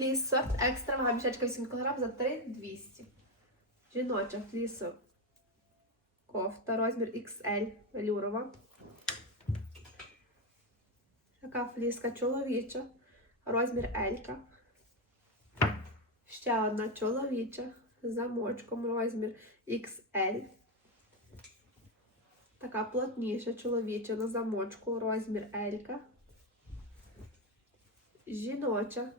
фліс сорт екстра, вага мішечка 8 кг за 3,200. Жіноча флісова кофта, розмір XL, велюрова. Така фліска чоловіча, розмір L. Ще одна чоловіча з замочком, розмір XL. Така плотніша чоловіча на замочку, розмір L. Жіноча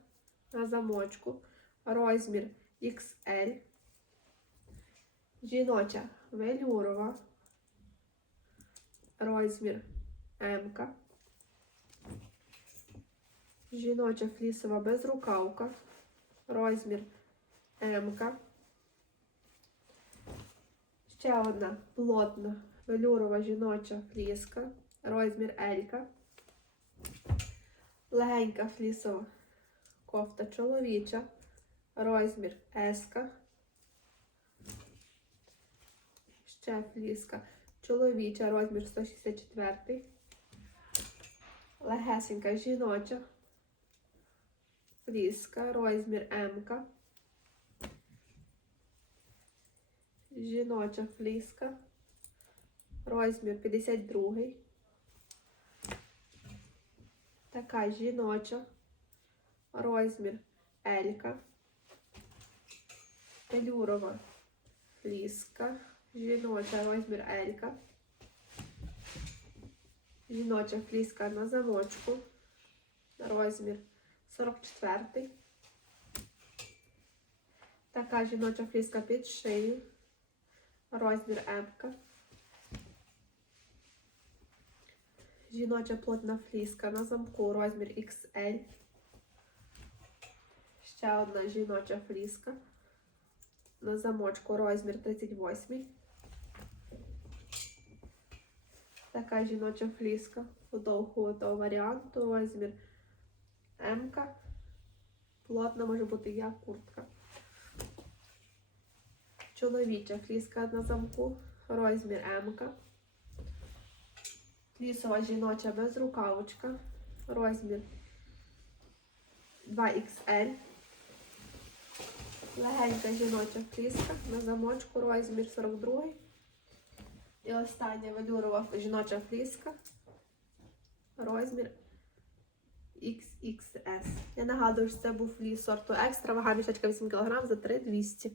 на замочку, розмір XL. Жіноча велюрова, розмір М. Жіноча флісова безрукавка, розмір М. Ще одна плотна велюрова жіноча фліска, розмір L. Легенька флісова кофта чоловіча, розмір S. Ще фліска чоловіча, розмір 164. Легесенька жіноча. Фліска, розмір М. Жіноча фліска. Розмір 52. Така жіноча. Розмір L. Пелюрова фліска. Жіноча розмір L. Жіноча фліска на замочку. Розмір 44. Така жіноча фліска під шию. Розмір М. Жіноча плотна фліска на замку. Розмір XL. Ще одна жіноча фліска. На замочку розмір 38. Така жіноча фліска довгого варіанту, розмір М. Плотна може бути як куртка. Чоловіча фліска на замку, розмір М. Флісова жіноча безрукавочка, розмір 2XL. Легенька жіноча фліска на замочку, розмір 42. І остання велюрова жіноча фліска. Розмір XXS. Я нагадую, що це був фліс сорту екстра, вага мішечка 8 кг за 3200.